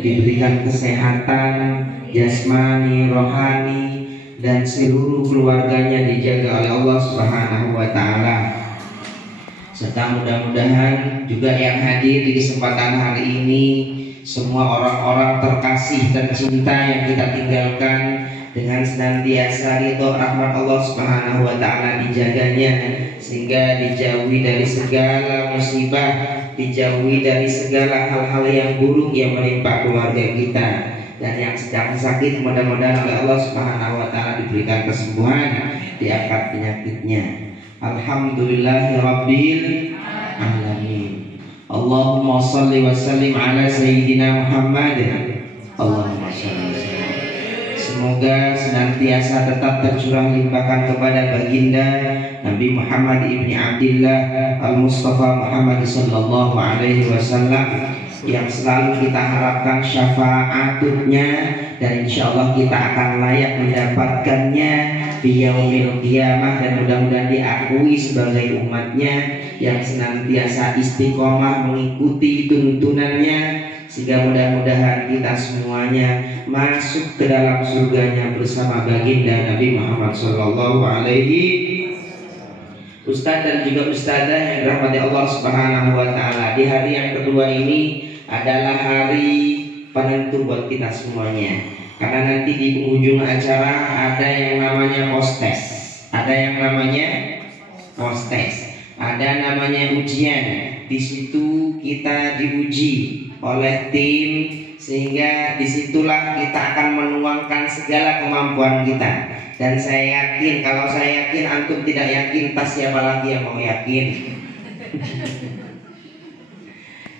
diberikan kesehatan jasmani, rohani, dan seluruh keluarganya dijaga oleh Allah Subhanahu wa Ta'ala. Serta mudah-mudahan juga yang hadir di kesempatan hari ini semua orang-orang terkasih tercinta yang kita tinggalkan dengan senantiasa ridho rahmat Allah Subhanahu wa Ta'ala dijaganya, sehingga dijauhi dari segala musibah, dijauhi dari segala hal-hal yang buruk yang menimpa keluarga kita. Dan yang sedang sakit mudah-mudahan oleh Allah Subhanahu wa Ta'ala diberikan kesembuhan, diangkat penyakitnya. Alhamdulillahirabbil alamin. Allahumma shalli wa sallim ala sayyidina Muhammad. Allahumma shalli wa sallim. Semoga senantiasa tetap tercurah limpahkan kepada baginda Nabi Muhammad ibni Abdillah Al-Mustafa Muhammad sallallahu alaihi wasallam yang selalu kita harapkan syafaatnya, dan insya Allah kita akan layak mendapatkannya di yaumil qiyamah, dan mudah-mudahan diakui sebagai umatnya yang senantiasa istiqomah mengikuti tuntunannya, sehingga mudah-mudahan kita semuanya masuk ke dalam surganya bersama baginda Nabi Muhammad sallallahu alaihi Ustadz dan juga ustadzah yang dirahmati Allah Subhanahu wa Ta'ala. Di hari yang kedua ini adalah hari penentu buat kita semuanya, karena nanti di penghujung acara ada yang namanya postes, ada namanya ujian. Di situ kita diuji oleh tim, sehingga disitulah kita akan menuangkan segala kemampuan kita. Dan saya yakin, kalau saya yakin antum tidak yakin, tas siapa lagi yang mau yakin?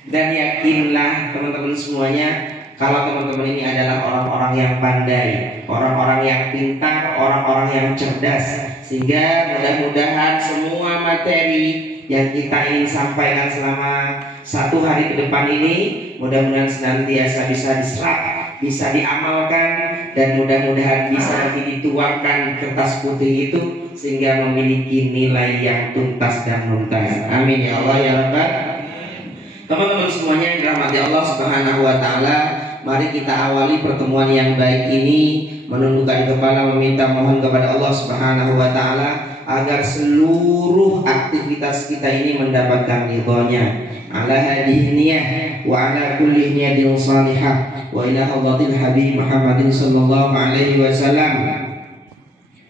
Dan yakinlah teman-teman semuanya, kalau teman-teman ini adalah orang-orang yang pandai, orang-orang yang pintar, orang-orang yang cerdas, sehingga mudah-mudahan semua materi yang kita ingin sampaikan selama 1 hari ke depan ini mudah-mudahan senantiasa bisa diserap, bisa diamalkan, dan mudah-mudahan bisa dituangkan di kertas putih itu sehingga memiliki nilai yang tuntas dan mumtaz. Amin ya Allah ya Rabbal. Teman-teman semuanya yang dirahmati Allah Subhanahu wa Ta'ala, mari kita awali pertemuan yang baik ini menundukkan kepala, meminta mohon kepada Allah Subhanahu wa Ta'ala agar seluruh aktivitas kita ini mendapatkan ridhonya. Ala hadhihi niyah wa ala kulli niyatin salihah wa ila hadratil habib Muhammadin sallallahu alaihi wasallam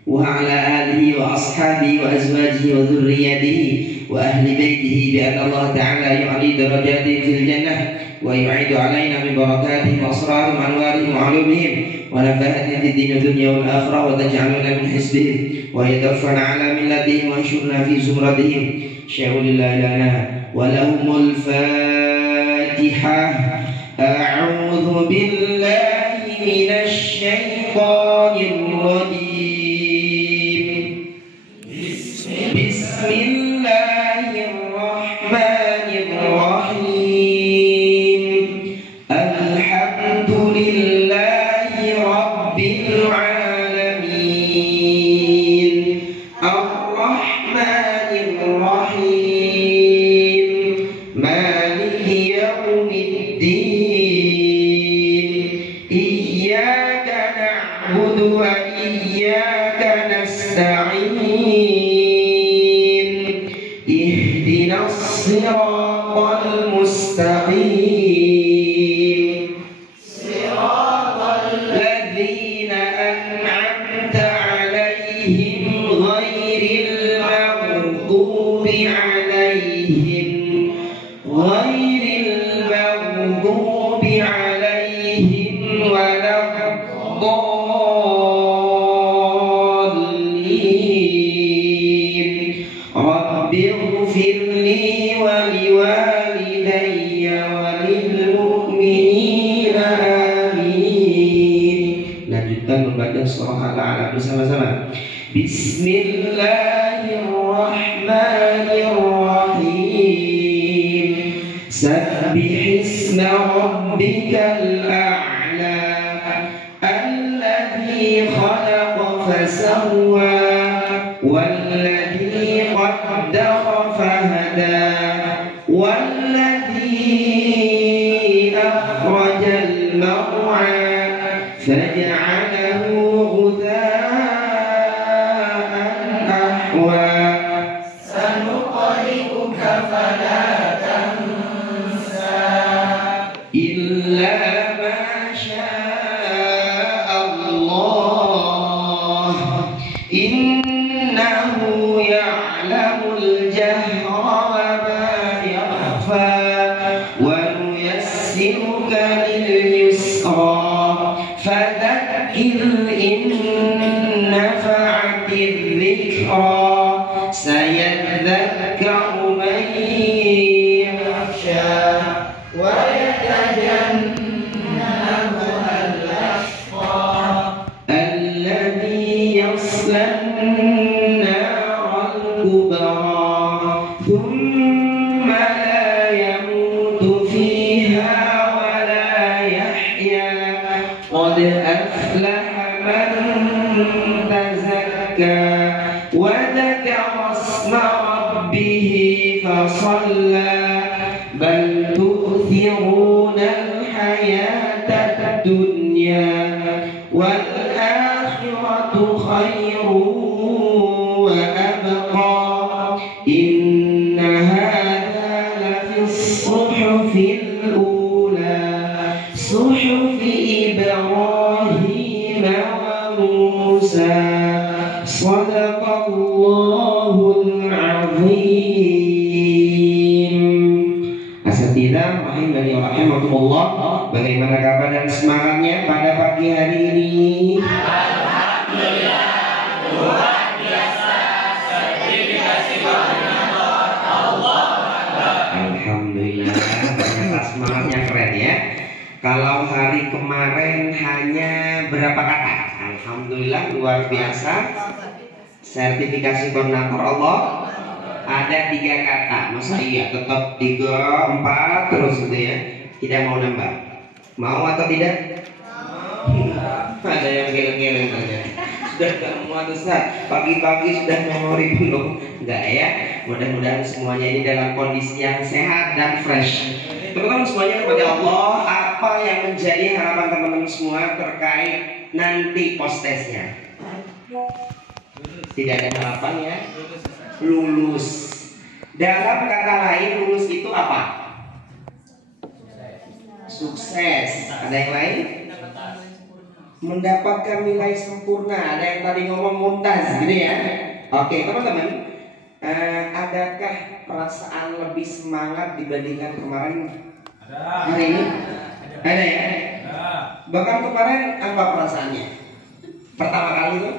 wa ala alihi wa ashabihi wa azwajihi wa dhurriyyatihi wa ahli baitihi bi anna Allah ta'ala yu'li darajatihi fil jannah wa yu'idu alaina min barakatihim wa asrarihim wa anwarihim wa ulumihim wa nafahatihim fid din dunya wal akhirah wa taj'aluna min hisbihim wa yadfa'na ala millatihim wa yashurna fi zumratihim sya'ulillahi lana wa lahumul fatihah. A'udhu billahi minasy syaithanir rajim. Bismillahirrahmanirrahim. Alhamdulillahi rabbil alamin. Ar-Rahmanir Rahim. Maliki yaumiddin. Iyyaka na'budu wa iyyaka nasta'in. Ihdinas siratal mustaqim. Siratal ladzina an'amta 'alaihim ghairil maghdubi 'alaihim waladdallin. Rabbighfirli wa liwalidayya wa lil mu'minina amin. Lanjutkan membaca surah Al-A'la bersama-sama. Bismillahirrahmanirrahim. Sabbihisma rabbikal a'la alladzi khalaqa fasawwa walladzi qaddara fahada walladzi akhraja أخرج المرعى فجعله غثاء أحوى سنقرئك فلا تنسى إلا ما شاء الله إنه يعلم الجهر وما يخفى ونيسرك لليسرى فذكر إن نفعت الذكرى سيذكر من يخشى ويتجنبها الأشقى الذي يصلى النار الكبرى ثم لا يموت فيها ولا يحيا قد أفلح من تزكى وذكر اسم ربه فصلى بل تؤثرون الحياة الدنيا والآخرة خير وأبقى إن هذا لفي الصحف الأولى صحف إبراهيم وموسى صدق الله العظيم. Asatidzah rahimani wa rahimakumullah, bagaimana kabar dan semangatnya pada pagi hari ini? Alhamdulillah, luar biasa. Sertifikasi koordinator Allah Akbar. Alhamdulillah, ternyata semangatnya keren ya. Kalau hari kemarin hanya berapa kata? Alhamdulillah luar biasa. Sertifikasi koordinator Allah ada 3 kata. Masa iya tetap 3, 4 terus gitu ya? Tidak mau nambah. Mau atau tidak? Ada yang geleng-geleng ternyata. Sudah gak muat Ustaz. Pagi-pagi sudah memori belum? Enggak ya. Mudah-mudahan semuanya ini dalam kondisi yang sehat dan fresh. Teman-teman semuanya kepada Allah, apa yang menjadi harapan teman-teman semua terkait nanti post-testnya? Tidak ada harapan ya? Lulus. Dalam kata lain, lulus itu apa? Sukses. Ada yang lain? Mendapatkan nilai sempurna. Ada yang tadi ngomong mumtaz, gitu ya. Oke, teman-teman, adakah perasaan lebih semangat dibandingkan kemarin hari ini? Ada ya? Bahkan kemarin apa perasaannya? Pertama kali itu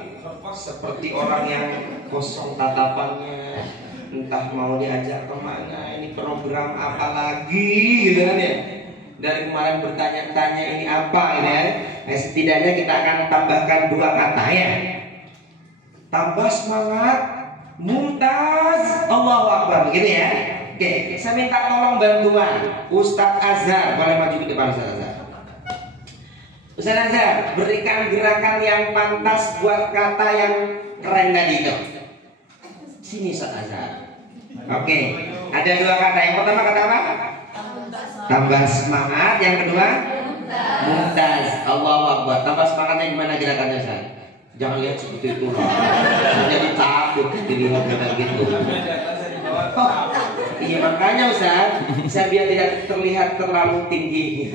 seperti orang yang kosong tatapannya, entah mau diajak kemana, ini program apa lagi, gitu kan ya. Dari kemarin bertanya-tanya ini apa ini ya. Nah, setidaknya kita akan tambahkan 2 kata ya. Tambah semangat, mumtaz, Allahu Akbar, begitu ya. Oke, saya minta tolong bantuan Ustadz Azhar, boleh maju ke depan Ustadz Azhar. Ustadz Azhar, berikan gerakan yang pantas buat kata yang keren tadi itu. Sini Ustadz Azhar. Oke, ada 2 kata. Yang pertama kata apa? Tambah semangat. Yang kedua? Mumtaz. Allahu Akbar. Tambah semangatnya gimana gerakannya Ustaz? Jangan lihat seperti itu lah. Jadi takut dilihat gitu. Oh, iya makanya Ustaz, saya biar tidak terlihat terlalu tinggi.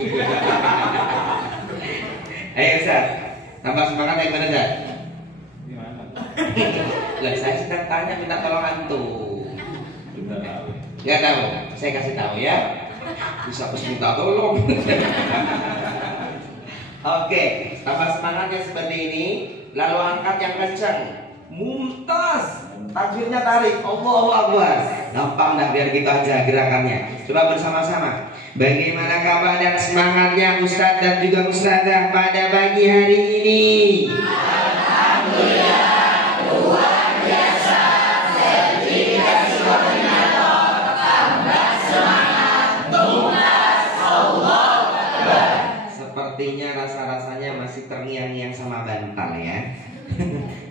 Ayo Ustaz, tambah semangat yang mana Ustaz? Lah saya sedang tanya, minta tolong antum. Gak tahu, saya kasih tahu ya. Bisa harus minta tolong. Oke, tambah semangatnya seperti ini. Lalu angkat yang kencang. Mumtaz. Takbirnya tarik, Allahu Akbar. Gampang dah, biar gitu aja gerakannya. Coba bersama-sama. Bagaimana kabar dan semangatnya Ustadz dan juga Ustadzah pada pagi hari ini? Alhamdulillah, luar biasa. Sertifikasi koordinator tambah semangat. Mumtaz, Allahu Akbar. Sepertinya rasa-rasanya masih terngiang-ngiang sama bantal ya.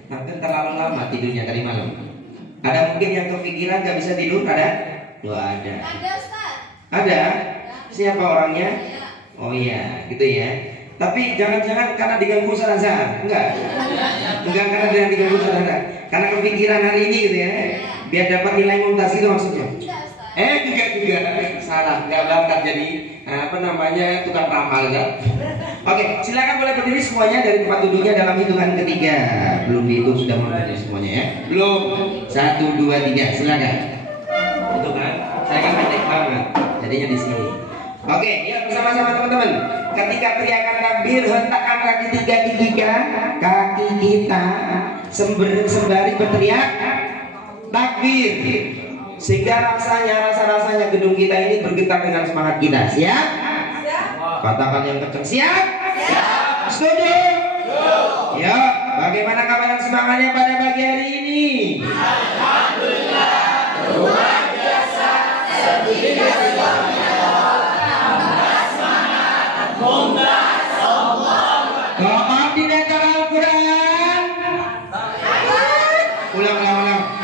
Nanti terlalu lama tidurnya tadi malam. Ada mungkin yang kepikiran gak bisa tidur? Ada? Oh, ada. Ada Ustaz. Ada? Siapa orangnya? Oh iya, gitu ya. Tapi jangan-jangan karena diganggu Ustaz Azhar. Enggak karena diganggu Ustaz Azhar. Karena kepikiran hari ini gitu ya. Biar dapat nilai mumtaz itu maksudnya. Enggak juga. Salah, enggak bakat jadi tukang ramal kan. Oke, silakan boleh berdiri semuanya dari tempat duduknya dalam hitungan ketiga. Belum dihitung sudah mau berdiri semuanya ya. Belum. 1 2 3, silakan. Itu kan. Saya kan pendek banget. Jadinya di sini. Oke, ya bersama-sama teman-teman. Ketika teriakan takbir, hentakkan kaki 3 kaki kita sembari berteriak takbir. Sehingga rasa-rasanya gedung kita ini bergetar dengan semangat kita. Siap? Katakan yang kencang. Siap? Setuju? Ya, bagaimana kabar semangatnya pada pagi hari ini? Alhamdulillah, luar biasa. Sedikit koordinator Al-Quran. Ulang.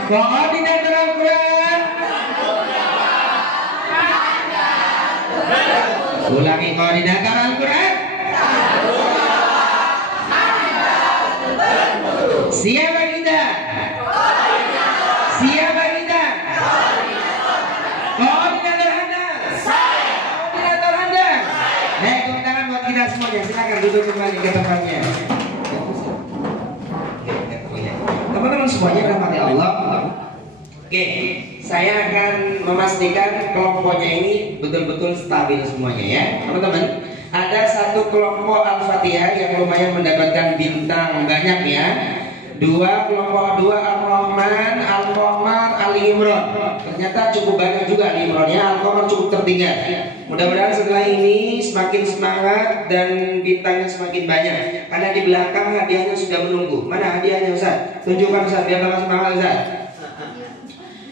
Koordinator Al-Quran. Ulangi, koordinator Al-Quran. Siapa kita? Koordinator Anda. Koordinator Anda. Tepuk tangan buat kita semuanya. Silakan duduk kembali ke tempatnya. Teman-teman semuanya rahmati Allah. Oke, saya akan memastikan kelompoknya ini betul-betul stabil semuanya ya, teman-teman. Ada satu kelompok Al-Fatihah yang lumayan mendapatkan bintang banyak ya. Kelompok 2 Ar-Rahman, Al-Qamar, Ali Imran. Ternyata cukup banyak juga Ali Imrannya. Al-Qamar cukup tertinggal. Mudah-mudahan setelah ini semakin semangat dan bintangnya semakin banyak. Karena di belakang hadiahnya sudah menunggu. Mana hadiahnya Ustaz? Tunjukkan Ustaz biar tambah semangat Ustaz.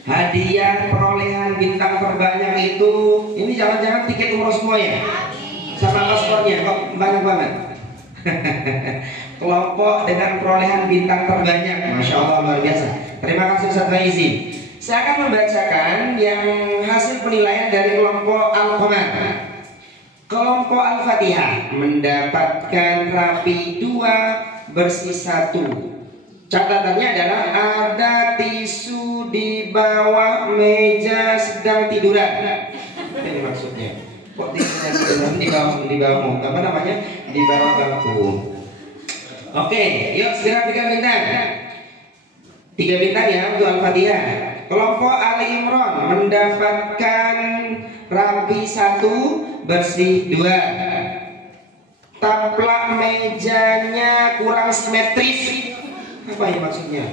Hadiah perolehan bintang terbanyak itu, ini jangan-jangan tiket umroh semua ya? Sama paspornya kok banyak banget. Kelompok dengan perolehan bintang terbanyak, Masya Allah luar biasa. Terima kasih Ustaz Faizi. Saya akan membacakan yang hasil penilaian dari kelompok Al-Qamar. Kelompok Al-Fatihah mendapatkan rapi 2, bersih 1. Catatannya adalah ada tisu di bawah meja sedang tiduran. Ini maksudnya. Kok tisunya tiduran di bawah apa namanya? Di bawah bangku. Oke, yuk segera berikan bintang. 3 bintang ya untuk Al-Fatihah. Kelompok Ali Imran mendapatkan rapi 1, bersih 2. Taplak mejanya kurang simetris. Apa ini maksudnya?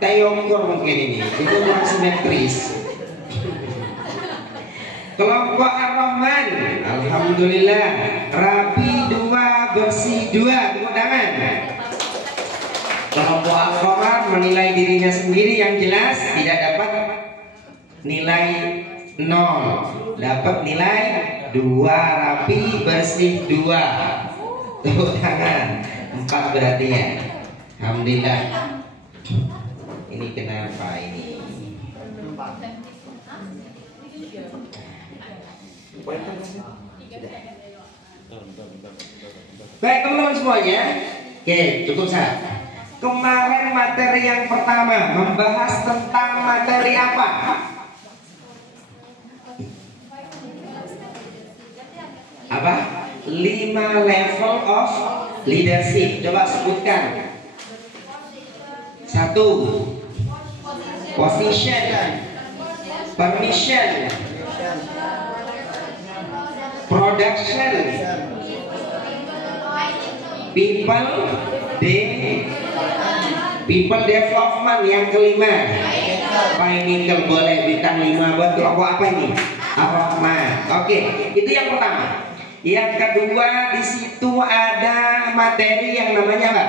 Teyongkor mungkin ini. Itu kurang simetris. Kelompok Ar-Rahman, alhamdulillah, rapi 2, bersih 2. Tepuk tangan. Kelompok Al-Qamar menilai dirinya sendiri yang jelas tidak dapat nilai 0, dapat nilai 2, rapi, bersih 2. Tepuk tangan. 4 berarti ya. Alhamdulillah. Ini kenapa ini? Baik teman-teman semuanya. Oke, cukup sah. Kemarin materi yang pertama membahas tentang materi apa? Apa? 5 level of leadership. Coba sebutkan. 1. Position, permission, production, people development. Yang kelima, financial. Boleh bintang 5 buat kelompok apa ini? Ar-Rahman. Oke, itu yang pertama. Yang kedua, di situ ada materi yang namanya apa?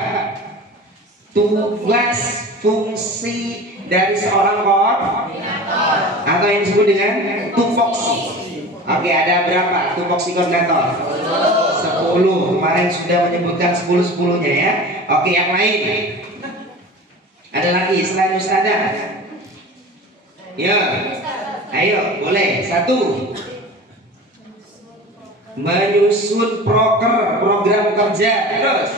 Tugas fungsi dari seorang koordinator atau yang disebut dengan tupoksi. Oke, ada berapa tupoksi koordinator? 10. Kemarin sudah menyebutkan 10-10-nya ya. Oke, yang lain ada lagi selain Ustazah? Ya, ayo boleh. 1. menyusun program kerja, terus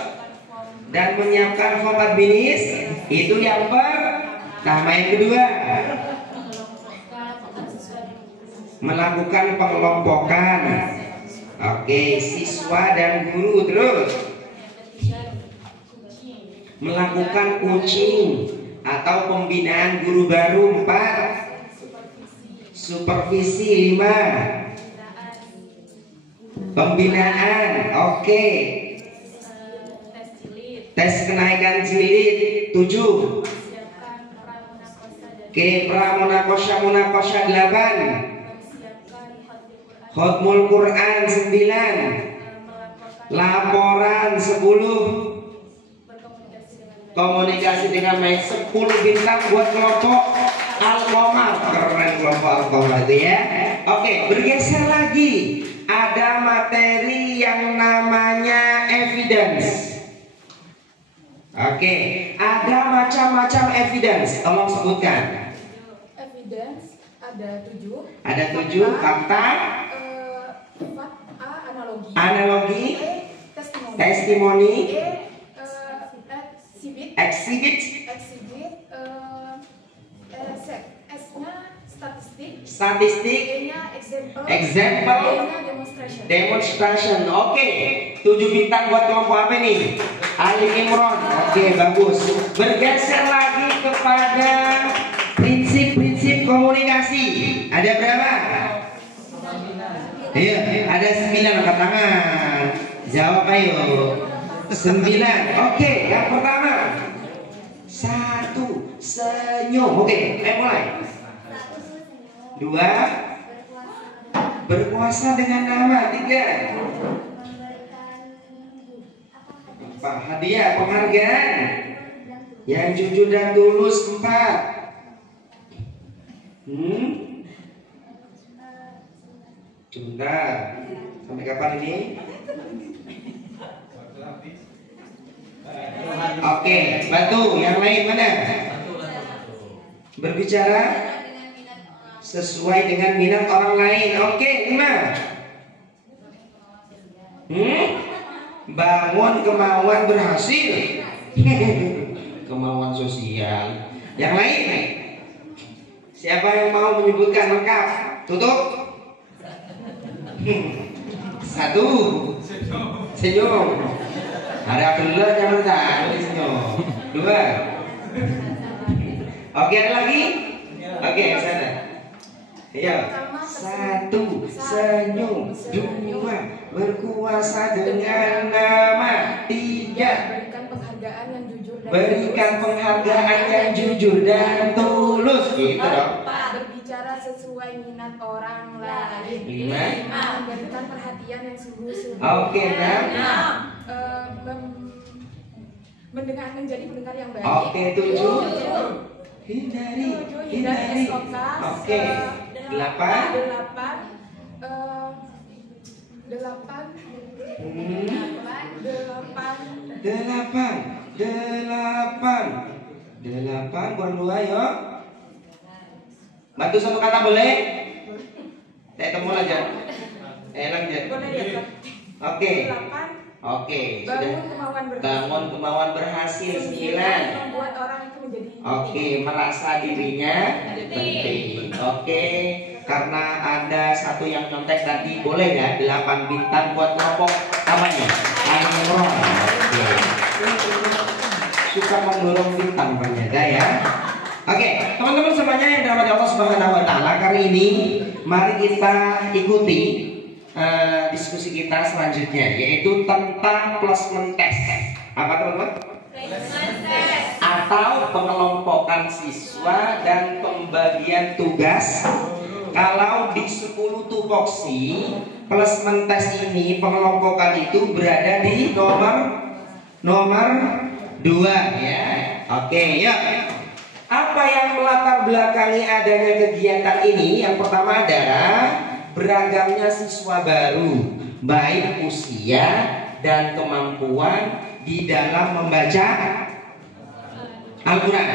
dan menyiapkan form administ. Itu yang pertama. Yang kedua, melakukan pengelompokan. Oke, siswa dan guru. Terus melakukan coaching atau pembinaan guru baru. 4, supervisi. 5, pembinaan. Oke, tes kenaikan jilid. 7, oke, pramunakosha munakosha. 8, khotmul Quran. 9, laporan. 10, komunikasi dengan baik. 10 bintang buat kelompok Al-Qamar. Keren kelompok Al-Qamar itu ya. Oke, bergeser lagi. Ada materi yang namanya evidence. Oke, ada macam-macam evidence. Tolong sebutkan. Evidence ada 7. Ada 7. Fakta, analogi. analogi, Testimoni. testimoni, Exhibit. exhibit, S-nya statistik. statistik, E-nya example. example, D-nya demonstration. demonstration. Oke, 7 bintang buat kelompok apa nih? Ali Imron. Oke, bagus. Bergeser lagi kepada prinsip-prinsip komunikasi. Ada berapa? Iya, ada 9. Angkat tangan. Jawab ayo. 9. Oke, yang pertama. 1, senyum. Oke, mulai. 2, berkuasa dengan nama. 3, hadiah, penghargaan yang jujur dan tulus. 4, sebentar, sampai kapan ini? Oke, batu. Yang lain mana? Berbicara sesuai dengan minat orang lain. Oke, 5, bangun kemauan berhasil. Kemauan sosial. Yang lain? Siapa yang mau menyebutkan lengkap? Tutup. 1, senyum. Ada beler yang letak di senyum. 2, oke, ada lagi? Oke, sana. Ayo. 1, senyum. 2, berkuasa dengan nama. 3, berikan penghargaan yang jujur dan tulus. Gitu dong. Berbicara sesuai minat orang lain. 5, Memberikan perhatian yang sungguh-sungguh. oke, 6, menjadi pendengar yang baik. oke, 7, hindari. SOK. Oke, 8, 8 buat 2 yuk. Bantu satu kata boleh? Saya temu aja. Enak aja. Oke. Oke, sudah. Bangun kemauan berhasil. 9, membuat orang itu menjadi oke, merasa dirinya penting. Oke, karena ada satu yang nyontek tadi, boleh ya 8 bintang buat kelompok namanya Imron. Oke. Suka mendorong bintang ternyata ya. Oke, teman-teman semuanya yang dirahmati Allah Subhanahu wa taala, kali ini mari kita ikuti diskusi kita selanjutnya, yaitu tentang placement test. Apa teman-teman? Placement test atau pengelompokan siswa dan pembagian tugas. Kalau di 10 tupoksi placement test ini, pengelompokan itu berada di nomor 2 ya. Oke, yuk. Apa yang melatar belakangi adanya kegiatan ini? Yang pertama adalah beragamnya siswa baru, baik usia dan kemampuan di dalam membaca Al-Quran.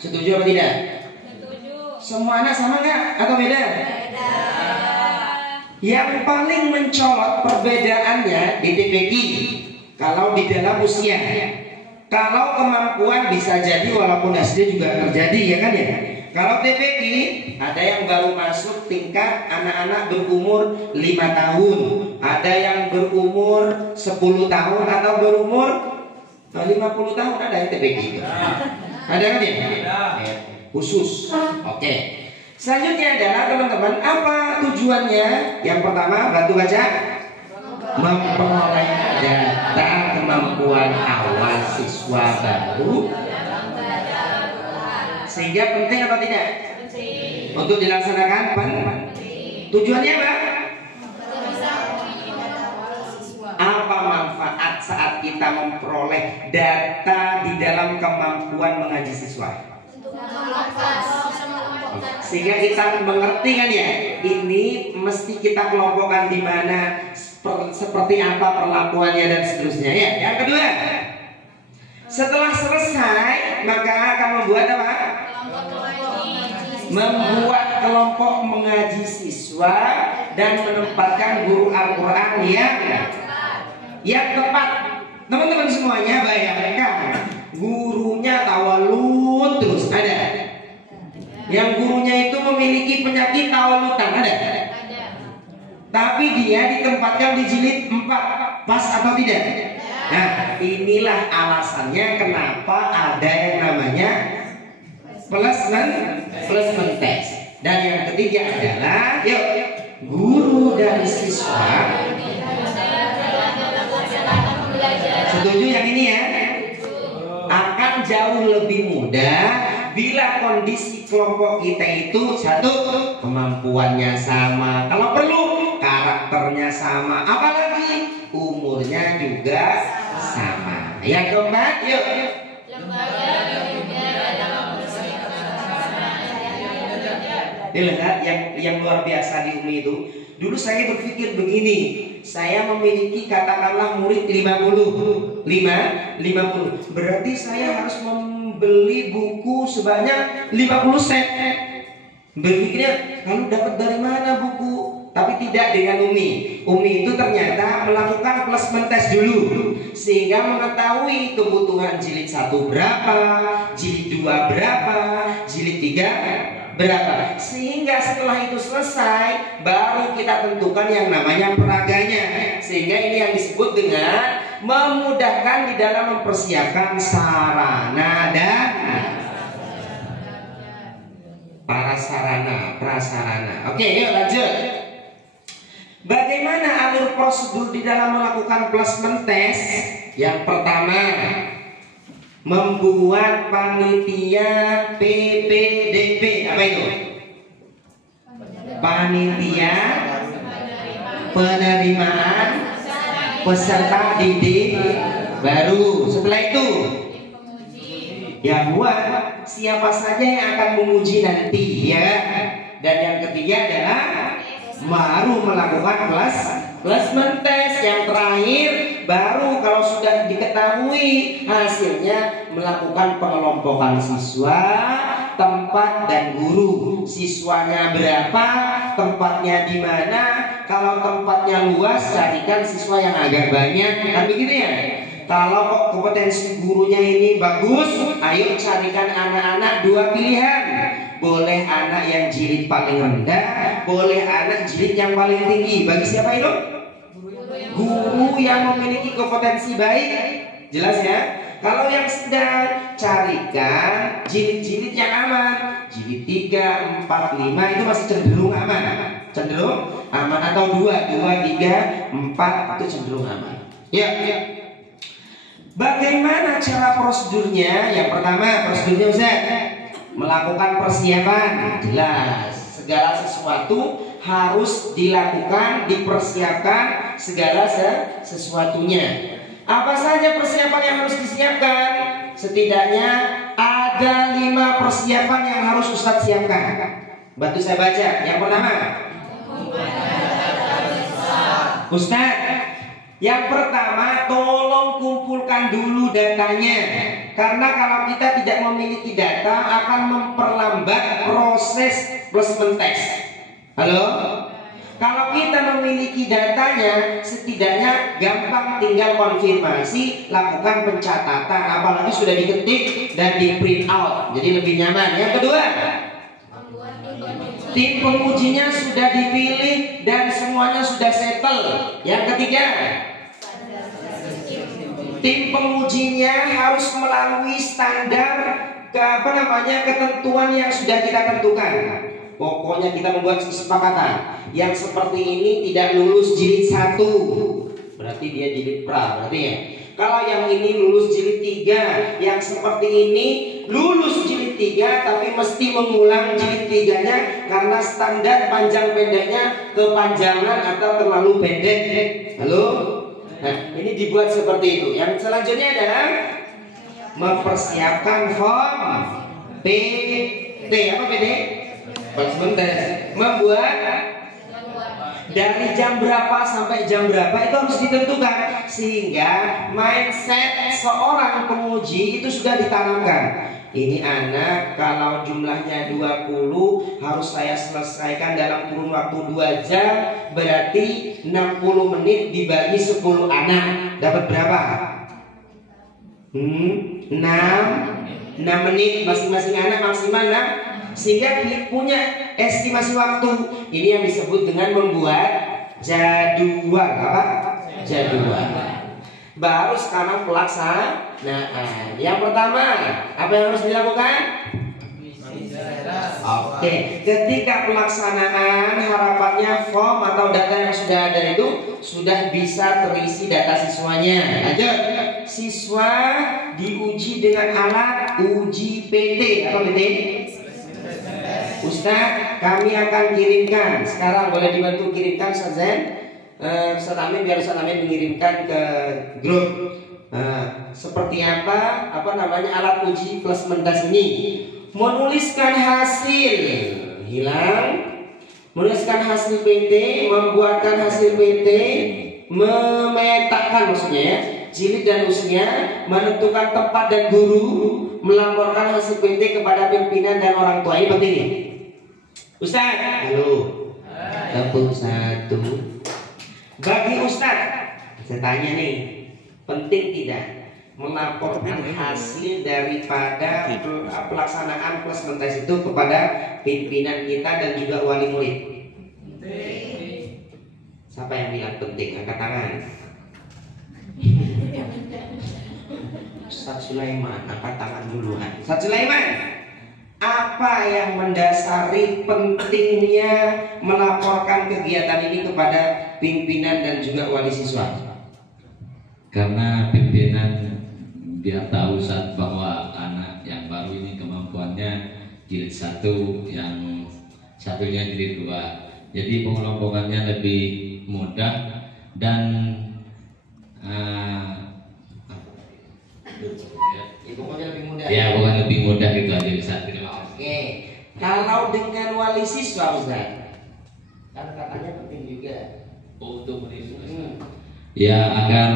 Setuju atau tidak? Setuju. Semua anak sama nggak atau beda? Beda. Yang paling mencolok perbedaannya di TPQ kalau di dalam usia. Kalau kemampuan bisa jadi walaupun SD juga terjadi, ya kan ya. Kalau TPQ ada yang baru masuk tingkat anak-anak berumur 5 tahun, ada yang berumur 10 tahun atau berumur 50 tahun, ada yang TPQ itu. Ada kan ya? Khusus. Oke. Selanjutnya adalah teman-teman, apa tujuannya? Yang pertama, bantu baca. Memperoleh data kemampuan awal siswa baru, sehingga penting atau tidak? Untuk dilaksanakan tujuannya apa? Apa manfaat saat kita memperoleh data di dalam kemampuan mengaji siswa? Sehingga kita mengerti kan ya, ini mesti kita kelompokkan di mana, seperti apa perlakuannya dan seterusnya ya. Yang kedua, setelah selesai maka akan membuat apa? Membuat kelompok mengaji siswa dan menempatkan guru Al-Quran yang tepat. Teman-teman semuanya bayangkan, gurunya tawalud terus ada. Yang gurunya itu memiliki penyakit tawalutan ada. Tapi dia ditempatkan di jilid 4, pas atau tidak? Nah, inilah alasannya kenapa ada yang namanya placement test. Dan yang ketiga adalah, yuk, guru dan siswa. Setuju yang ini ya? Akan jauh lebih mudah bila kondisi kelompok kita itu satu, kemampuannya sama, kalau perlu karakternya sama, apalagi umurnya juga sama. Yang keempat, yuk. Lihat yang luar biasa di UMI itu. Dulu saya berpikir begini, saya memiliki katakanlah murid 50. Berarti saya harus membeli buku sebanyak 50 set. Berpikirnya, lalu dapat dari mana buku? Tapi tidak dengan UMI. UMI itu ternyata melakukan placement test dulu, sehingga mengetahui kebutuhan jilid 1 berapa, jilid 2 berapa, jilid 3 berapa. Sehingga setelah itu selesai, baru kita tentukan yang namanya peraganya. Sehingga ini yang disebut dengan memudahkan di dalam mempersiapkan sarana dan prasarana. Oke, yuk lanjut. Bagaimana alur prosedur di dalam melakukan placement test? Yang pertama, membuat panitia PPDP. Apa itu? Panitia penerimaan peserta didik baru. Setelah itu, ya buat siapa saja yang akan menguji nanti ya. Dan yang ketiga adalah baru melakukan placement test. Yang terakhir, baru kalau sudah diketahui hasilnya, melakukan pengelompokan siswa, tempat dan guru. Siswanya berapa, tempatnya di mana. Kalau tempatnya luas, carikan siswa yang agak banyak, kan begitu ya. Kalau kok kompetensi gurunya ini bagus, ayo carikan anak-anak 2 pilihan. Boleh anak yang jilid paling rendah, boleh anak jilid yang paling tinggi. Bagi siapa itu? Guru yang memiliki kompetensi baik. Jelas ya? Kalau yang sedang, carikan jilid-jilid yang aman. Jilid 3, 4, 5 itu masih cenderung aman. Cenderung aman. Atau 2, 3, 4 itu cenderung aman. Ya. Bagaimana cara prosedurnya? Yang pertama, prosedurnya Ustaz, melakukan persiapan. Jelas, segala sesuatu harus dilakukan, dipersiapkan segala sesuatunya. Apa saja persiapan yang harus disiapkan? Setidaknya ada 5 persiapan yang harus Ustaz siapkan. Bantu saya baca. Yang pertama, Ustaz, yang pertama, tolong kumpulkan dulu datanya. Karena kalau kita tidak memiliki data, akan memperlambat proses placement test. Halo? Kalau kita memiliki datanya, setidaknya gampang tinggal konfirmasi, lakukan pencatatan, apalagi sudah diketik dan di print out, jadi lebih nyaman. Yang kedua, tim pengujinya sudah dipilih dan semuanya sudah settle. Yang ketiga, tim pengujinya harus melalui standar ketentuan yang sudah kita tentukan. Pokoknya kita membuat kesepakatan. Yang seperti ini tidak lulus jilid 1, berarti dia jilid pra, berarti ya. Kalau yang ini lulus jilid 3, yang seperti ini lulus jilid 3 tapi mesti mengulang jilid 3-nya karena standar panjang pendeknya kepanjangan atau terlalu pendek. Halo? Nah, ini dibuat seperti itu. Yang selanjutnya adalah mempersiapkan form PT. Apa PT? Sebentar. Membuat dari jam berapa sampai jam berapa itu harus ditentukan sehingga mindset seorang penguji itu sudah ditanamkan. Ini anak kalau jumlahnya 20 harus saya selesaikan dalam kurun waktu 2 jam, berarti 60 menit dibagi 10 anak dapat berapa? 6 menit masing-masing anak maksimal 6, sehingga punya estimasi waktu. Ini yang disebut dengan membuat jadwal. Apa? Jadwal. Baru sekarang pelaksanaan. Yang pertama, apa yang harus dilakukan? Oke, ketika pelaksanaan harapannya form atau data yang sudah ada itu sudah bisa terisi data siswanya. Lanjut, siswa diuji dengan alat uji PT. Apa PT? Ustaz, kami akan kirimkan. Sekarang boleh dibantu kirimkan Ustaz Zen? Ustaz Amin, biar Ustaz Amin mengirimkan ke grup. Seperti apa alat uji plus mendas ini? Menuliskan hasil, hilang. Menuliskan hasil PT, membuatkan hasil PT, memetakan maksudnya ya, jilid dan usia, menentukan tempat dan guru, melaporkan hasil PT kepada pimpinan dan orang tua. Ini penting nih. Ustaz, halo. Tepuk 1. Bagi Ustaz, saya tanya nih, penting tidak melaporkan hasil daripada pelaksanaan plus mentes itu kepada pimpinan kita dan juga wali murid? Siapa yang bilang penting? Angkat tangan. Ustaz Sulaiman, angkat tangan duluan. Ustaz Sulaiman, apa yang mendasari pentingnya melaporkan kegiatan ini kepada pimpinan dan juga wali siswa? Karena pimpinan biar tahu saat bahwa anak yang baru ini kemampuannya jilid 1, yang satunya jilid 2. Jadi pengelompokannya lebih mudah dan pokoknya lebih mudah. Ya, bukan lebih mudah gitu aja bisa. Oke. Kalau dengan wali siswa Ustaz, kan katanya penting juga. Untuk wali siswa. Ya, agar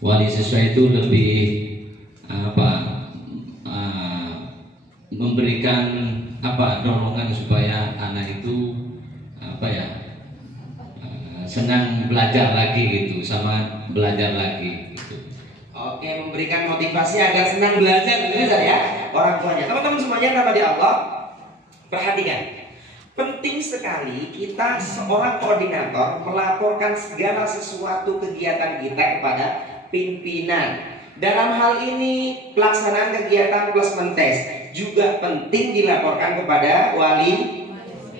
wali siswa itu lebih memberikan dorongan supaya anak itu senang belajar lagi gitu, sama belajar lagi gitu. Oke, memberikan motivasi agar senang belajar gitu ya orang tuanya. Teman-teman semuanya kata di Allah, perhatikan. Penting sekali kita seorang koordinator melaporkan segala sesuatu kegiatan kita kepada pimpinan. Dalam hal ini pelaksanaan kegiatan plus mentes juga penting dilaporkan kepada wali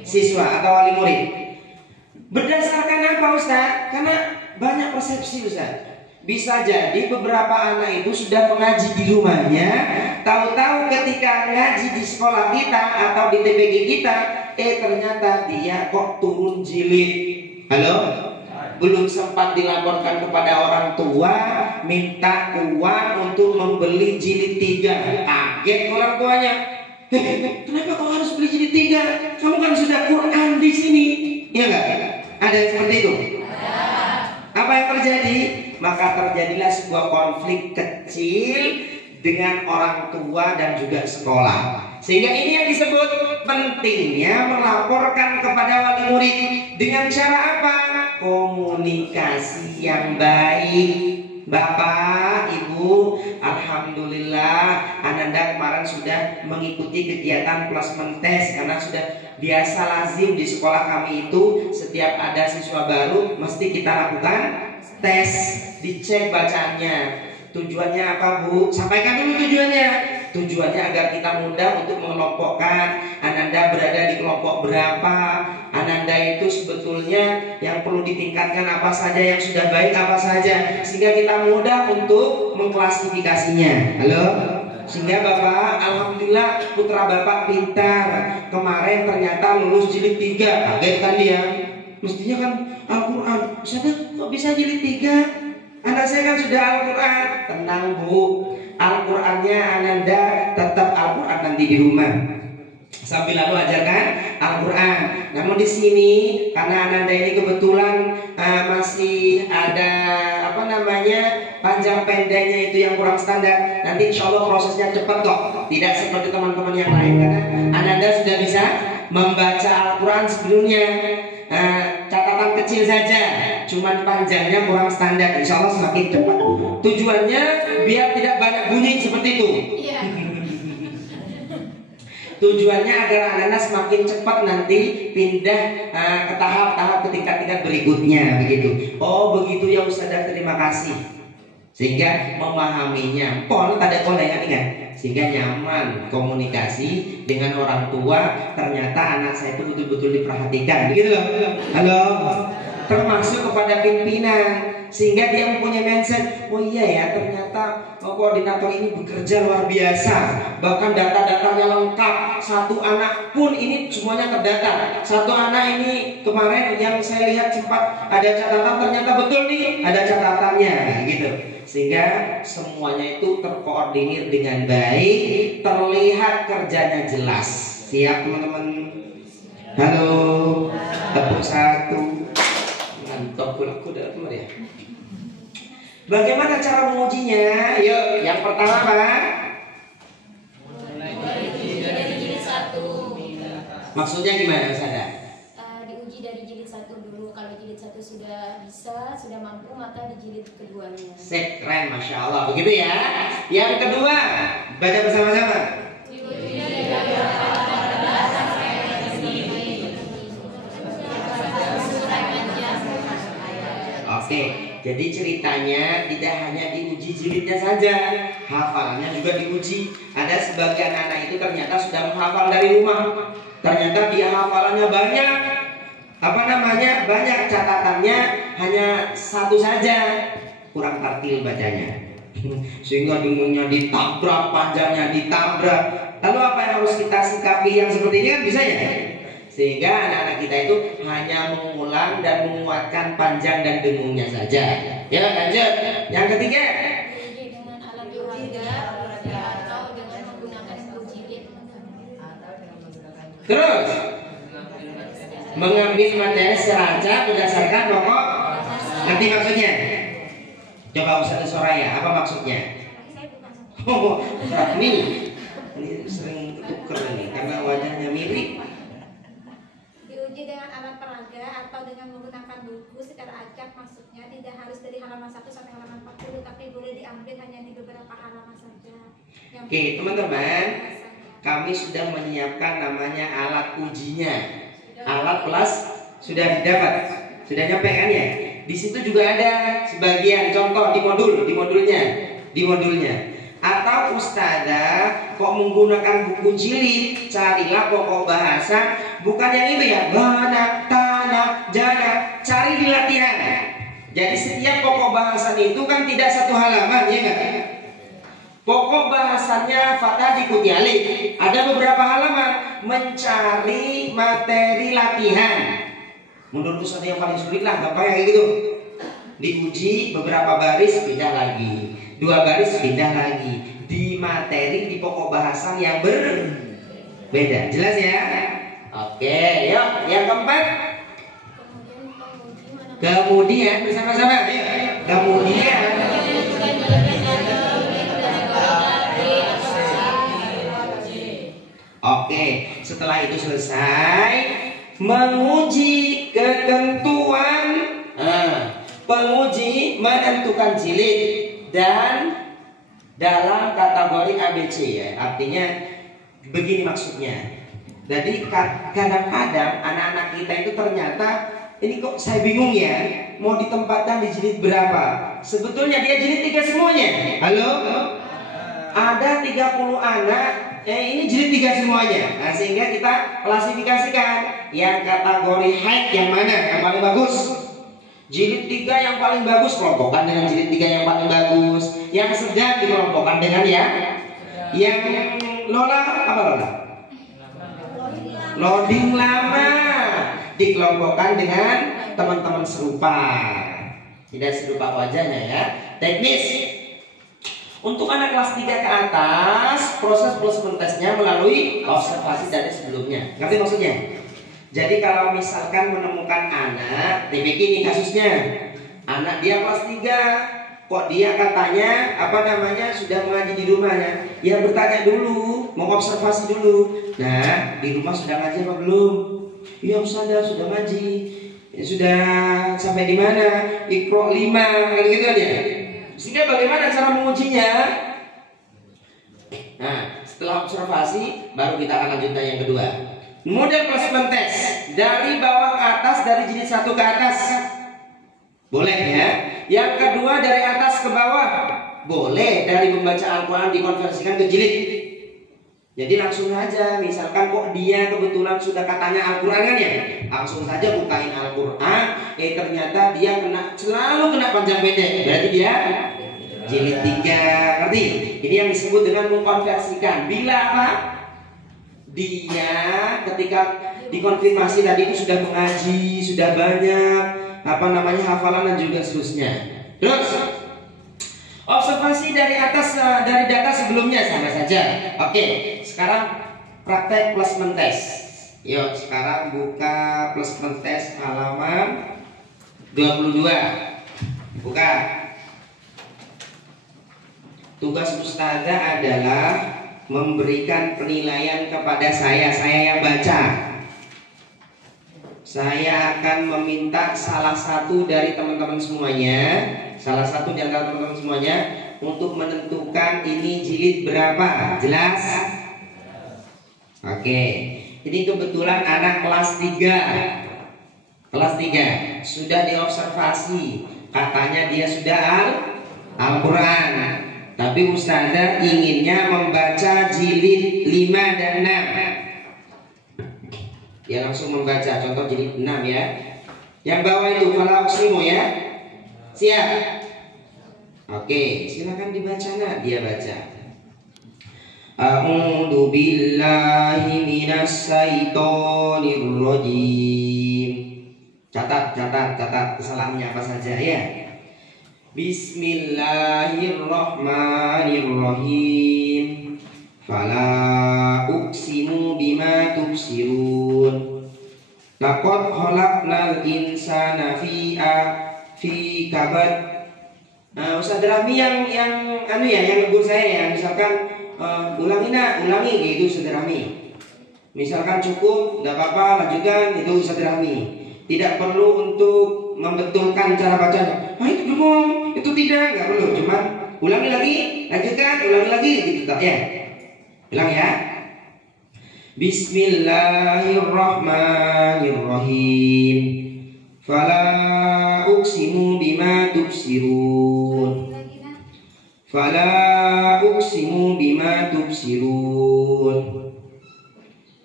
siswa atau wali murid. Berdasarkan apa Ustaz? Karena banyak persepsi Ustaz. Bisa jadi beberapa anak itu sudah mengaji di rumahnya, tahu-tahu ketika ngaji di sekolah kita atau di TPG kita, ternyata dia kok turun jilid. Halo? Belum sempat dilaporkan kepada orang tua, minta uang untuk membeli jilid 3. Kaget orang tuanya. Kenapa kau harus beli jilid 3? Kamu kan sudah Quran di sini. Iya enggak? Ada yang seperti itu? Apa yang terjadi? Maka terjadilah sebuah konflik kecil dengan orang tua dan juga sekolah. Sehingga ini yang disebut pentingnya melaporkan kepada wali murid dengan cara apa? Komunikasi yang baik. Bapak, Ibu, alhamdulillah Ananda kemarin sudah mengikuti kegiatan plasma tes karena sudah biasa lazim di sekolah kami itu setiap ada siswa baru mesti kita lakukan tes, dicek bacaannya. Tujuannya apa, Bu? Sampaikan dulu tujuannya. Tujuannya agar kita mudah untuk mengelompokkan Ananda berada di kelompok berapa, Ananda itu sebetulnya yang perlu ditingkatkan apa saja, yang sudah baik apa saja, sehingga kita mudah untuk mengklasifikasinya. Halo? Sehingga Bapak, alhamdulillah putra Bapak pintar. Kemarin ternyata lulus jilid 3. Kaget kan dia? Mestinya kan Al-Quran. Ustaz, kok bisa jilid 3? Anak saya kan sudah Al-Quran. Tenang, Bu, Al-Qurannya Ananda tetap Al-Quran nanti di rumah sambil lalu ajarkan Al-Quran. Namun di sini karena Ananda ini kebetulan masih ada panjang pendeknya itu yang kurang standar. Nanti insya Allah prosesnya cepat kok, tidak seperti teman-teman yang lain karena Ananda sudah bisa membaca Al-Quran sebelumnya. Catatan kecil saja, cuman panjangnya kurang standar. Insya Allah semakin cepat. Tujuannya biar tidak banyak bunyi seperti itu. Iya. Tujuannya agar anak-anak semakin cepat nanti pindah ke tahap-tahap ke tingkat-tingkat berikutnya begitu. Oh begitu ya Ustazah, terima kasih. Sehingga memahaminya pon ada kolengan kan, sehingga nyaman komunikasi dengan orang tua. Ternyata anak saya itu betul-betul diperhatikan begitu loh. Halo, termasuk kepada pimpinan, sehingga dia mempunyai mindset, oh iya ya ternyata koordinator ini bekerja luar biasa, bahkan data-datanya lengkap. Satu anak pun ini semuanya terdata. Satu anak ini kemarin yang saya lihat sempat ada catatan, ternyata betul nih ada catatannya gitu. Sehingga semuanya itu terkoordinir dengan baik, terlihat kerjanya jelas. Siap teman-teman? Halo, tepuk satu. Mantap, aku udah keluar ya. Bagaimana cara mengujinya? Yuk, yang pertama apa? Dari jilid 1. Maksudnya gimana, Sada? Diuji dari jilid 1 dulu. Kalau jilid 1 sudah bisa, sudah mampu, maka di jilid keduanya. Set, keren, Masya Allah. Begitu ya. Yang kedua, baca bersama-sama. Oke, jadi ceritanya tidak hanya diuji jilidnya saja, hafalannya juga diuji. Ada sebagian anak itu ternyata sudah menghafal dari rumah. Ternyata dia hafalannya banyak. Banyak catatannya hanya satu saja. Kurang tartil bacanya. Sehingga dengunya ditabrak, panjangnya ditabrak. Lalu apa yang harus kita sikapi yang seperti ini kan bisa ya? Sehingga anak-anak kita itu hanya mengulang dan menguatkan panjang dan dengungnya saja. Ya, lanjut. Yang ketiga, Diuji dengan alat peraga atau dengan menggunakan jilid. terus mengambil materi seraca berdasarkan pokok. Nanti maksudnya? Coba Ustaz Soraya, apa maksudnya? Oh, Rahmi. Ini sering tuker nih karena wajahnya mirip. Diuji dengan alat peraga atau dengan menggunakan buku secara acak, maksudnya tidak harus dari halaman 1 sampai halaman 40, tapi boleh diambil hanya di beberapa halaman saja. Oke, teman-teman, kami sudah menyiapkan namanya alat ujinya. Alat plus sudah didapat, sudah nyampe kan ya? Di situ juga ada sebagian contoh di modulnya. Atau ustazah kok menggunakan buku jilid, carilah pokok bahasa, bukan yang itu ya, bana, tanah, jana, cari di latihan. Jadi setiap pokok bahasan itu kan tidak satu halaman, ya enggak? Pokok bahasannya fathah diikuti alif. Ada beberapa halaman mencari materi latihan. Menurut Ustaz yang paling sulit lah, gampang kayak gitu. Diuji beberapa baris, pindah lagi. 2 baris, pindah lagi. Di materi, di pokok bahasan yang berbeda. Jelas ya? Oke, yuk. Yang keempat. Kemudian bersama-sama. Kemudian selesai menguji ketentuan, penguji menentukan jilid dan dalam kategori ABC ya. Artinya begini maksudnya. Jadi kadang-kadang anak-anak kita itu ternyata ini kok saya bingung ya, mau ditempatkan di jilid berapa? Sebetulnya dia jilid 3 semuanya. Halo? Ada 30 anak, ini jilid 3 semuanya. Nah, sehingga kita klasifikasikan yang kategori high yang mana yang paling bagus. Jilid 3 yang paling bagus kelompokkan dengan jilid 3 yang paling bagus. Yang sedang dikelompokkan dengan yang lola apa lola? Loading lama dikelompokkan dengan teman-teman serupa. Tidak serupa wajahnya ya. Teknis. Untuk anak kelas 3 ke atas, proses placement testnya melalui observasi dari sebelumnya. Ngerti maksudnya? Jadi kalau misalkan menemukan anak, TPK ini kasusnya, anak dia kelas 3, kok dia katanya sudah mengaji di rumahnya, ya bertanya dulu, mau observasi dulu. Nah, di rumah sudah ngaji apa belum? Iya Ustaz, sudah ngaji. Ya, sudah sampai di mana? Iqra 5, kayak gitu aja. Sehingga bagaimana cara mengujinya? Nah, setelah observasi, baru kita akan lanjutkan yang kedua. Model placement test dari bawah ke atas, dari jilid 1 ke atas, boleh ya. Yang kedua dari atas ke bawah, boleh. Dari membaca Al-Quran dikonversikan ke jilid. Jadi langsung aja, misalkan kok dia kebetulan sudah katanya Al-Quran kan ya, langsung saja bukain Al-Quran. Ternyata dia selalu kena panjang pendek, berarti dia jilid 3. Ngerti? Ini yang disebut dengan mengkonversikan. Bila apa? Dia ketika dikonfirmasi tadi itu sudah mengaji, sudah banyak hafalan dan juga seterusnya. Terus observasi dari atas, dari data sebelumnya sama saja. Oke, sekarang praktek placement test. Yuk, sekarang buka placement test halaman 22. Buka. Tugas ustazah adalah memberikan penilaian kepada saya yang baca. Saya akan meminta salah satu dari teman-teman semuanya, untuk menentukan ini jilid berapa. Jelas? Oke. Ini kebetulan anak kelas 3. Kelas 3 sudah diobservasi, katanya dia sudah Al-Quran. Tapi ustazah inginnya membaca jilid 5 dan 6. Ya langsung membaca, contoh jilid 6 ya. Yang bawah itu fala uqsimu ya. Siap? Oke, silakan dibaca nak, dia baca. A'udzu billahi minas syaitonir rajim. Catat kesalahannya apa saja ya. Bismillahirrahmanirrahim. Fala uqsimu bima tubsirun. Laqad khalaqnal insana fi kabad. Nah, Ustaz Rami yang negur saya ya, misalkan ulangi gitu Ustaz Rami. Misalkan cukup, enggak apa-apa, lanjutkan itu Ustaz Rami. Tidak perlu untuk membetulkan cara bacanya. Itu belum, itu tidak, enggak perlu. Cuma ulangi lagi, lanjutkan, ulangi lagi gitu tak ya. Ulang ya. Bismillahirrahmanirrahim. Fala uqsimu bima tubsirun. Fala uqsimu bima tubsirun.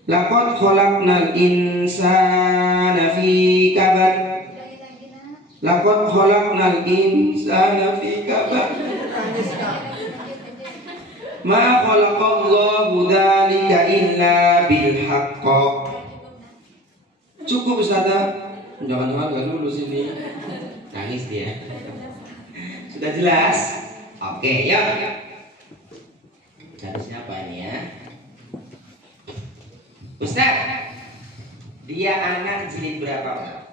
Laqad khalaqnal insana fi kabad. Laqad khalaqnal insana fi kabad. Ma khalaqallahu dzalika illa bil haqq. Cukup Ustazah. Jangan-jangan gak lulus ini. Nangis dia. Sudah jelas? Oke, yuk. Cari siapa ini ya? Ustaz, dia anak jilid berapa?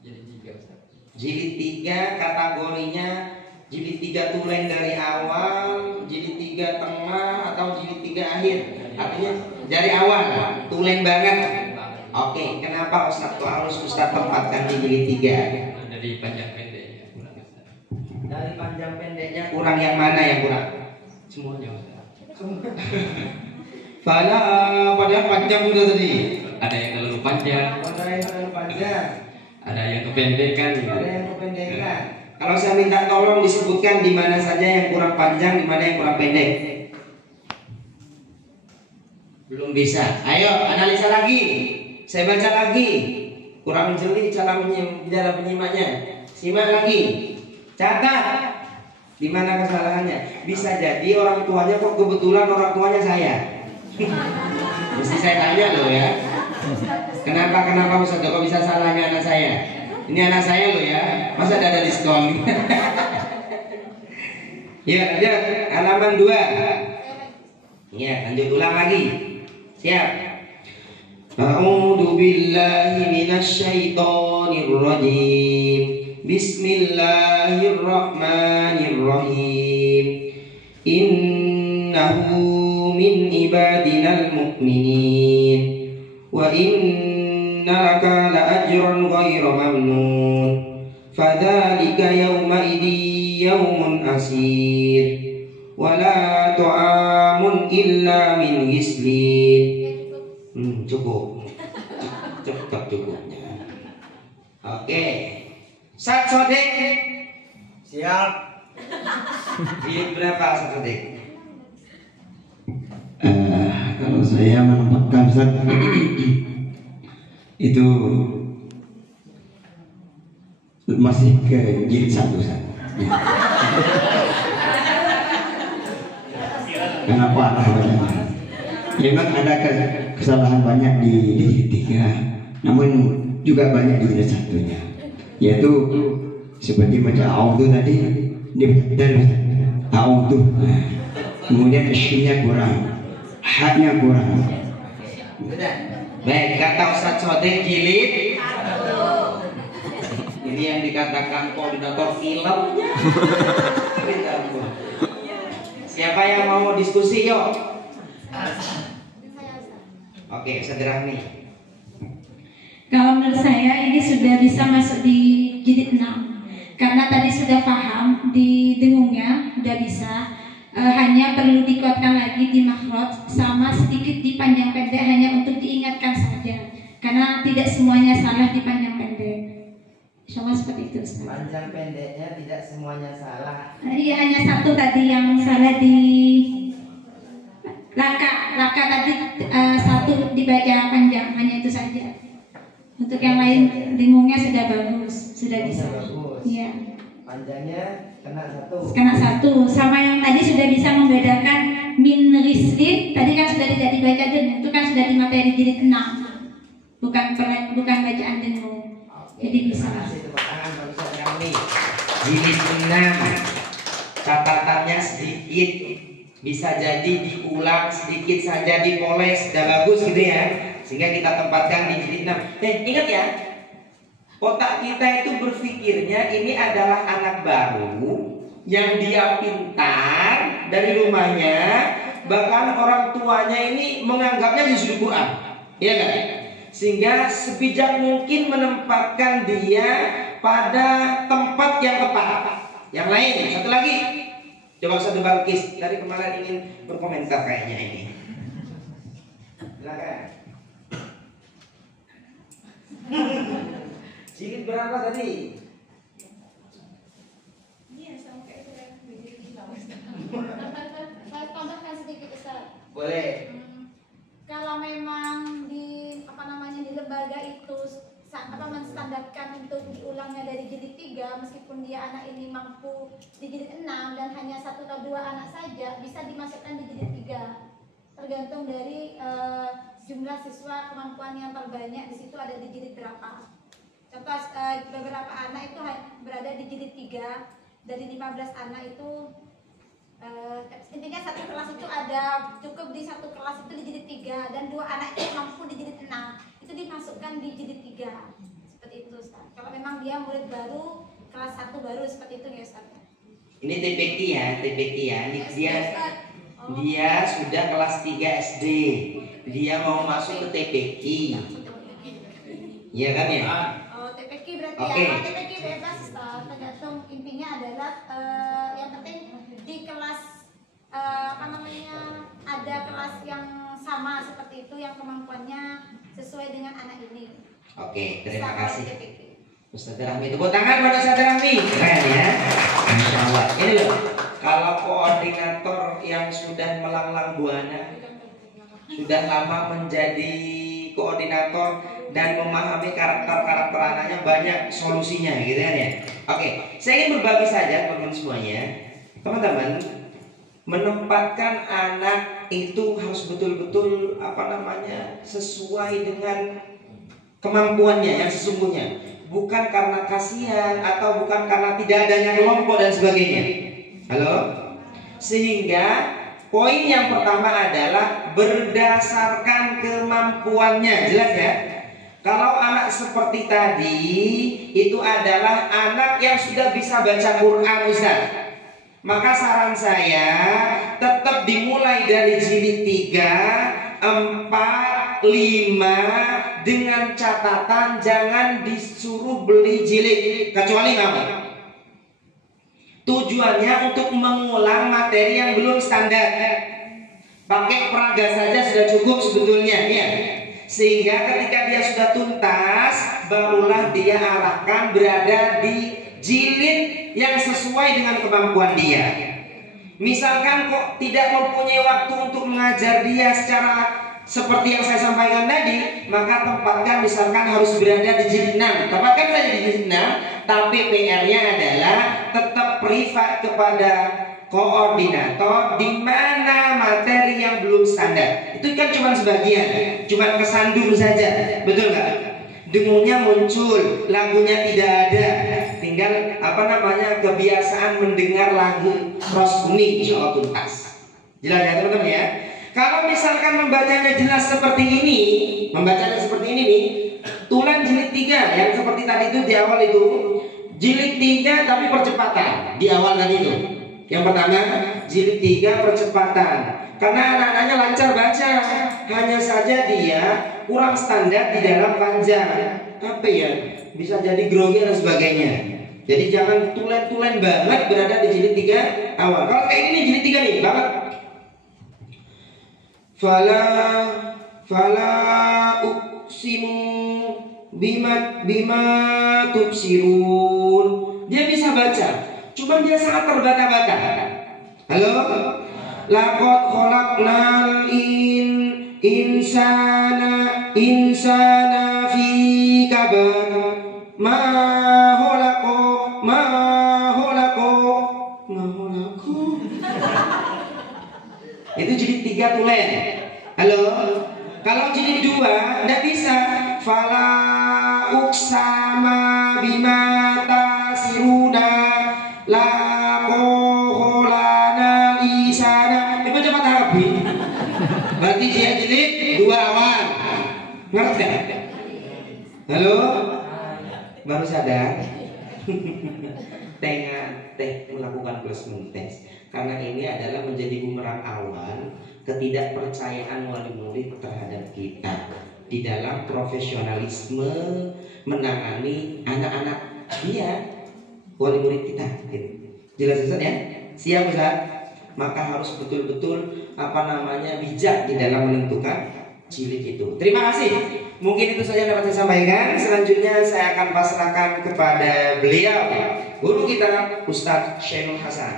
Jilid 3 Ustaz. Jilid 3 kategorinya jilid 3 tulen dari awal, jilid 3 tengah atau jilid 3 akhir. Artinya dari awal, tulen banget. Oke, kenapa Ustaz kok harus Ustaz tempatkan di jilid 3? Dari panjang pendeknya kurang. Dari panjang pendeknya kurang, yang mana yang kurang? Semuanya Ustaz. Padahal panjang udah tadi. Ada yang terlalu panjang, Ada yang terlalu panjang, ada yang kependekan. ada yang kependekan. Kalau saya minta tolong disebutkan di mana saja yang kurang panjang, di mana yang kurang pendek. Belum bisa. Ayo analisa lagi. Saya baca lagi. Kurang jeli cara penyimaknya. Simak lagi. Catat. Di mana kesalahannya? Bisa jadi orang tuanya kok kebetulan orang tuanya saya. Mesti saya tanya loh ya. Kenapa Ustaz kok bisa salahnya anak saya? Ini anak saya loh ya. Masa ada diskon? Ya, halaman 2. Ya, lanjut ulang lagi. Siap. A'udzu billahi minasyaitonir rajim. Bismillahirrahmanirrahim. Innahu min ibadinal mu'minin wa inna laka la'ajran ghayra mamnun. Fadzalika yawma idin yawmun asir. Wa la ta'amun illa min ghislin. Cukup. Cepat cukupnya. Oke. Sat Sodik. Siap. Jilid berapa Sat Sodik? Kalau saya menempatkan Ustaz, itu masih ke jilid 1 Ustaz. Kenapa bacanya? Memang ada kesalahan banyak di jilid 3, namun juga banyak di jilid 1-nya, yaitu seperti baca a'udzu tadi dari a'udzu, kemudian shin-nya kurang, ha-nya kurang. Baik, kata Ustaz Sodik jilid 1. Ini yang dikatakan koordinator filmnya. Siapa yang mau diskusi yuk? Oke, segera nih. Kalau menurut saya ini sudah bisa masuk di jilid 6. Karena tadi sudah paham di dengungnya sudah bisa, hanya perlu dikuatkan lagi di makhraj sama sedikit di panjang pendek, hanya untuk diingatkan saja. Karena tidak semuanya salah di panjang pendek. Sama seperti itu Ustaz. Panjang pendeknya tidak semuanya salah. Iya, hanya satu tadi yang salah di laka tadi, satu dibaca panjang, hanya itu saja. Untuk yang lain dengungnya sudah bagus, sudah bisa. Iya. Panjangnya Kena satu. Sama yang tadi sudah bisa membedakan min rislin, tadi kan sudah tidak dibaca dengung, itu kan sudah di materi jilid 6. Bukan bacaan dengung. Jadi bisa. Tepuk tangan bagi saudara kami. Jilid 6. Catatannya sedikit, bisa jadi diulang sedikit saja, dipoles, sudah bagus gitu ya. Sehingga kita tempatkan di jilid 6. Ingat ya, otak kita itu berpikirnya ini adalah anak baru yang dia pintar dari rumahnya, bahkan orang tuanya ini menganggapnya hifdzul Quran, ya kan? Sehingga sebijak mungkin menempatkan dia pada tempat yang tepat. Yang lain, satu lagi, coba Ustaz Balkis, dari kemarin ingin berkomentar kayaknya ini. Silakan. Jilid berapa tadi? Iya, sama kayak itu kan jilid kita. Saya tambahkan sedikit Ustaz. Boleh. Kalau memang di di lembaga itu menstandarkan untuk diulangnya dari jilid 3, meskipun dia anak ini mampu di jilid 6 dan hanya 1 atau 2 anak saja, bisa dimasukkan di jilid 3. Tergantung dari jumlah siswa kemampuan yang terbanyak di situ ada di jilid berapa. Contoh beberapa anak itu berada di jilid 3, dari 15 anak itu intinya satu kelas itu ada cukup di satu kelas itu di jilid 3 dan 2 anak itu mampu di jilid 6, itu dimasukkan di jilid 3. Seperti itu Ustaz. Kalau memang dia murid baru kelas 1 baru seperti itu ya Ustaz. Ini TPQ ya. Ini dia sudah kelas 3 SD. Dia mau masuk ke TPQ. Iya kan ya? Oh, TPQ berarti Oke. ya. Kalau TPQ bebas, Ustaz. Tergantung, intinya adalah yang penting di kelas apa namanya, ada kelas yang sama seperti itu, yang kemampuannya sesuai dengan anak ini. Oke, terima Sama kasih. TPQ. Ustaz Rahmi, tepuk tangan pada Ustaz Rahmi. Keren ya. Masya Allah. Ini loh, kalau koordinator yang sudah melanglang buana, sudah lama menjadi koordinator dan memahami karakter-karakter anaknya, banyak solusinya gitu kan ya. Oke, saya ingin berbagi saja teman-teman semuanya. Teman-teman, menempatkan anak itu harus betul-betul sesuai dengan kemampuannya yang sesungguhnya, bukan karena kasihan atau bukan karena tidak adanya kelompok dan sebagainya. Halo? Sehingga poin yang pertama adalah berdasarkan kemampuannya, jelas ya? Kalau anak seperti tadi itu adalah anak yang sudah bisa baca Quran, Ustaz, maka saran saya tetap dimulai dari jilid 3, 4, 5 dengan catatan jangan disuruh beli jilid kecuali kamu. Tujuannya untuk mengulang materi yang belum standar. Pakai peraga saja sudah cukup sebetulnya ya. Sehingga ketika dia sudah tuntas, barulah dia arahkan berada di jilid yang sesuai dengan kemampuan dia. Misalkan kok tidak mempunyai waktu untuk mengajar dia secara seperti yang saya sampaikan tadi, maka tempatkan misalkan harus berada di jilid 6. Tempatkan saja di jilid 6, tapi PR-nya adalah tetap privat kepada koordinator di mana materi yang belum standar. Itu kan cuma sebagian, cuma kesandung saja, betul nggak? Dengungnya muncul, lagunya tidak ada, tinggal kebiasaan mendengar lagu Ros Bumi, insya Allah tuntas. Jelas ya teman-teman ya? Kalau misalkan membacanya jelas seperti ini, nih, tulan jilid 3 yang seperti tadi itu di awal itu, jilid 3 tapi percepatan di awal tadi itu. Yang pertama jilid 3 percepatan, karena anak-anaknya lancar baca, hanya saja dia kurang standar di dalam panjang. Apa ya? Bisa jadi grogi dan sebagainya. Jadi jangan tulen-tulen banget berada di jilid 3 awal. Kalau kayak ini jilid 3 nih banget. Fala uqsimu bima tubsirun. Dia bisa baca, cuma dia sangat terbata-bata. Halo? Laqad khalaqnal insana fi kabad. Ma Itu jilid 3 tulen. Halo? Kalau jilid 2 enggak bisa. Fala uqsama bima tasiruna la qoholana lisana. Coba cepat habis. Berarti dia jilid 2 awal. Ngerti gak? Halo? Baru sadar? Teh melakukan placement test karena ini adalah menjadi bumerang awal ketidakpercayaan wali murid terhadap kita di dalam profesionalisme menangani anak-anak dia wali murid kita. Jelas Ustaz ya? Siap Ustaz? Maka harus betul-betul bijak di dalam menentukan jilid itu. Terima kasih. Mungkin itu saja yang dapat saya sampaikan. Selanjutnya saya akan pasrahkan kepada beliau, guru kita Ustaz Syainul Hasan.